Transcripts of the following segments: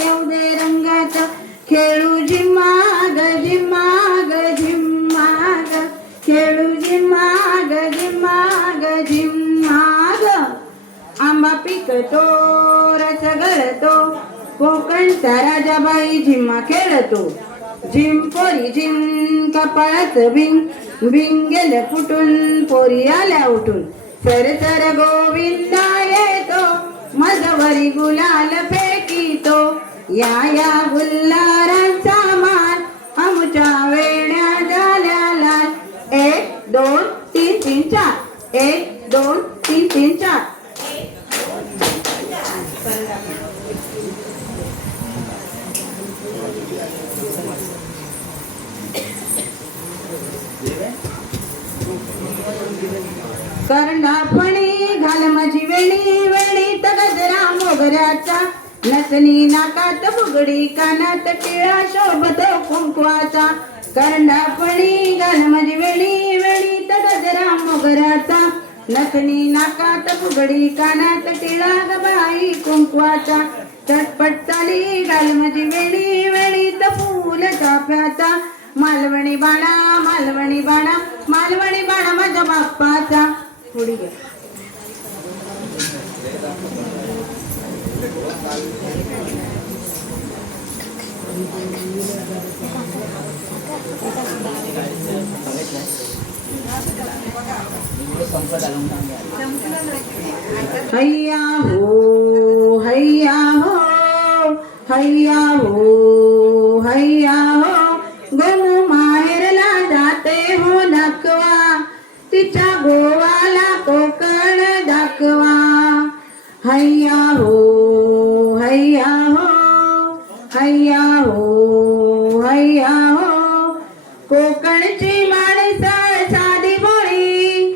येऊ दे रंगाचा, खेळू झिम्मा ग झिम्मा ग झिम्मा ग, खेळू झिम्मा ग झिम्मा ग झिम्मा ग. आंबा पिकतो रस गळतो, कोकणचा राजाबाई झिम्मा खेळतो. झिम पोरी झिम कपाळात भिंग, भिंग गेलं फुटून पोरी आल्या उठून. सर सर गोविंदा येतो, मजवरी गुलाल फेकीतो. या गुल्हारांचा मान, आमच्या वेण्या झाल्या लाल. 1 2 3 3 4, 1 2 3 3 4. कर्णापणी घाल माझी वेणी, वेणीत गजरा मोगऱ्याचा. नसनी नाकात फुगडी, कानात टिळा शोभतो कुंकवाचा. कर्णापणी घाल माझी वेणी, वेणीत गजरा मोगऱ्याचा. नसनी नाकात फुगडी, कानात टिळा ग बाई कुंकवाचा. चटपट चाली घाल माझी वेणी, वेणीत फूल चाफ्याचा. मालवणी बाणा मालवणी बाणा, मालवणी बाणा माझ्या बाप्पाचा. थोडी घ्या. हैया हो हैया हो हैया हो हैया हो, गोमू माहेरला जाते हो दाखवा, तिच्या गोवाला कोकण दाखवा. हैया हो हैया हो हैया हो हैया हो, कोकणची माणसं साधी भोळी,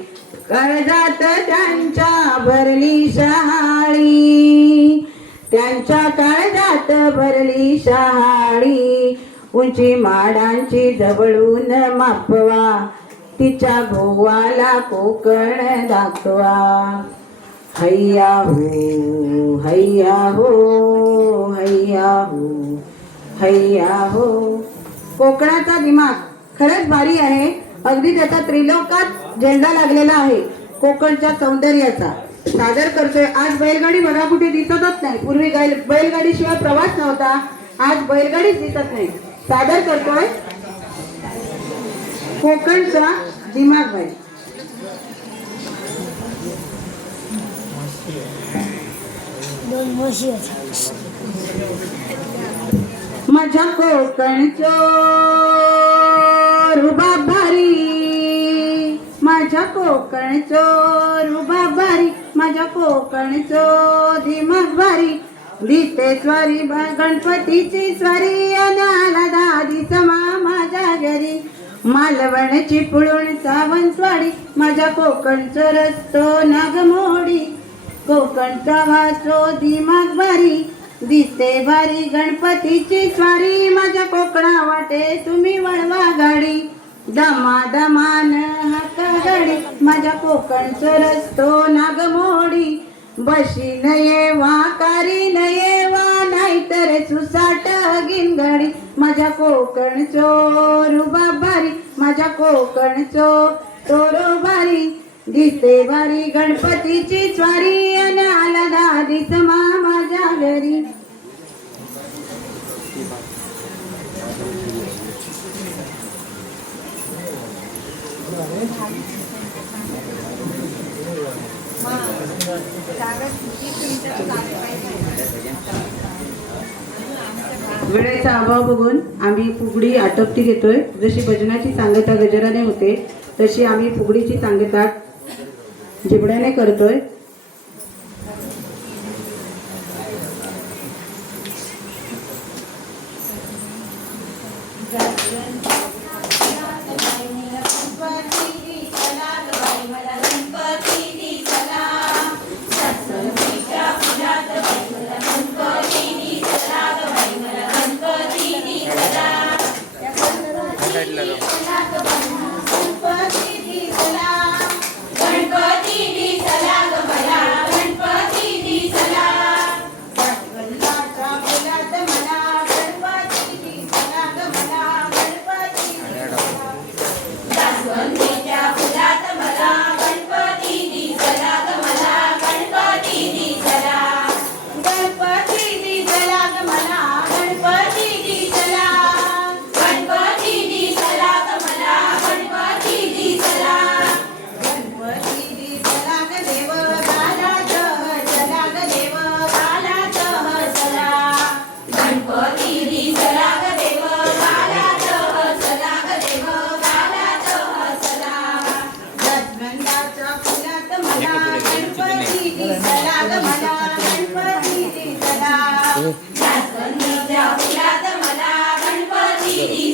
कर्जात त्यांच्या भरली शहाळी. त्यांच्या काळजात भरली शहाळी, उंची माडांची जवळून मापवा, तिच्या गोवाला कोकण दाखवा. हैया हो हैया हो हैया हो हैया हो. कोकणाचा दिमाग खरंच भारी आहे. अगदी त्याचा त्रिलोकात झेंडा लागलेला आहे कोकणच्या सौंदर्याचा. सादर करतोय आज बैलगाडी बघा कुठे दिसतच नाही. पूर्वी बैलगाडी शिवाय प्रवास नव्हता, आज बैलगाडीच दिसत नाही. सादर करतोय कोकणचा दिमाग बाई. माझ्या कोकणचो रुबाब भारी, माझ्या कोकणचो रुबाब भारी, माझ्या कोकणचो दिमाग भारी. दिसते स्वारी गणपतीची स्वारी, अनाला दादी समा माझ्या घरी. मालवणची पुळूण सावंतवाडी, माझ्या कोकणचं रस्तो नागमोडी. कोकणचा वाचो दिमाग भारी, दिसते भारी गणपतीची स्वारी. माझ्या कोकणा वाटे तुम्ही वळवा गाडी, दमा दमान हाका गाडी. माझ्या कोकणचं रस्तो नागमोडी, बशी नये वा कारी नये वा, नाहीतर सुसाट गिनगाडी. माझ्या कोकणचो रुबाब भारी, माझ्या कोकणचो तोरो भारी. दिसते भारी गणपतीची स्वारी, अन आला दादी समा माझ्या घरी. वेळेचा अभाव बघून आम्ही फुगडी आटपती घेतोय. जशी भजनाची सांगता गजराने होते तशी आम्ही फुगडीची सांगता जिबड्याने करतोय. जास्वंदीच्या फुलात मला गणपतीची